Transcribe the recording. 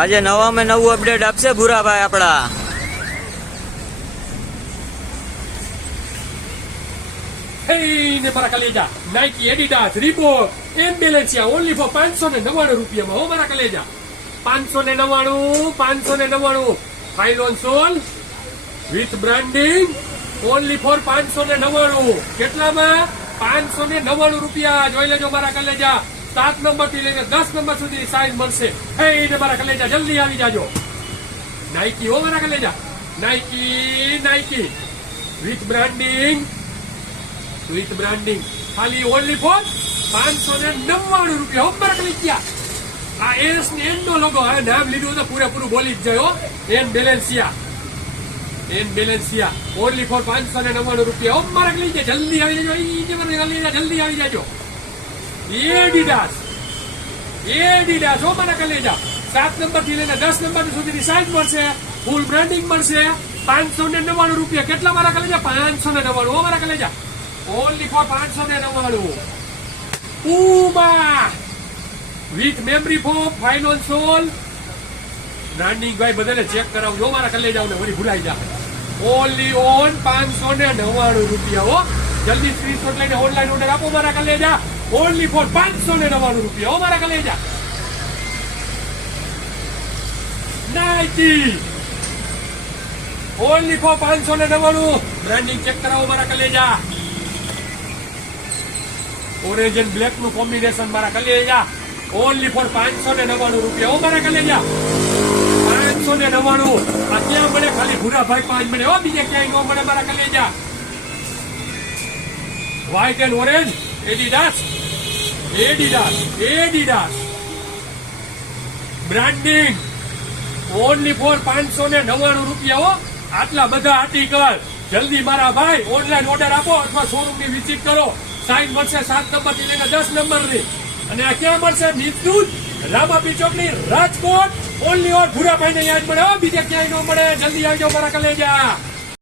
આજે નવામાં નવું અપડેટ આપશે ભૂરાભાઈ આપડા. ને મારા કલેજા Nike, Adidas, Reebok, and Balenciaga only for 599 રૂપિયામાં. હો મારા કલેજા 599 phylon sole with branding only for 599. કેટલામાં? 599 રૂપિયા. જોઈ લેજો મારા કલેજા. 7 નંબર થી લઈને 10 નંબર સુધી સાઈઝ મળશે. ને મારા કલેજા જલ્દી આવી જાજો. નાઇકી હો મારા કલેજા, નાઇકી વિથ બ્રાન્ડિંગ ખાલી ઓનલી ફોર 599 રૂપિયા. હો મારા કલેજા. આ એસ ને એન નો લોગો, હવે નામ લીધું તો પૂરેપૂરું બોલી જ જાય. એન બેલેન્સિયા ઓનલી ફોર 599 રૂપિયા. હો મારા કલેજા જલ્દી આવી જાજો. જલ્દી આવી જાજો. એડિડાસ હો મારા કલેજા. 7 નંબર થી લઈને 10 નંબર સુધીની સાઈઝ મળશે. ફૂલ બ્રાન્ડિંગ મળશે. 599 રૂપિયા. કેટલા મારા કલેજા? 599. હો મારા કલેજા only for 599. Puma with memory foam final sole branding ભાઈ બધાને ચેક કરાવજો મારા કલેજાઓને વળી ભૂલાઈ જાય. ઓનલી ઓન 599 રૂપિયા. હો જલ્દી સ્ક્રીનશોટ લઈને ઓનલાઈન ઓર્ડર આપો મારા કલેજા. ઓનલી ફોર 599 રૂપિયા. હો મારા કલેજા. Nike only for 599. Branding check કરાવો મારા કલેજા. ઓરેન્જ એન્ડ બ્લેક નું કોમ્બિનેશન મારા કલેજા. ઓનલી ફોર 599 રૂપિયા. હો મારા કલેજા 599. આ ક્યાં મળે? ખાલી ભૂરાભાઈ 5 મળે. હો બીજે ક્યાંય ન મળે મારા કલેજા. White and orange Adidas branding only for 599 રૂપિયા. હો આટલા બધા આર્ટિકલ જલ્દી મારા ભાઈ ઓનલાઈન ઓર્ડર આપો અથવા શોરૂમ ની વિઝિટ કરો. સાઈઝ મળશે 7 નંબર થી લઈને 10 નંબર ની. અને આ ક્યાં મળશે? મિત્રુજ રામાપીર ચોકડી રાજકોટ. ઓનલી ઓર ભૂરાભાઈ ને યાદ મળે. બીજે ક્યાંય ન મળે. જલ્દી આવજો મારા કલેજા.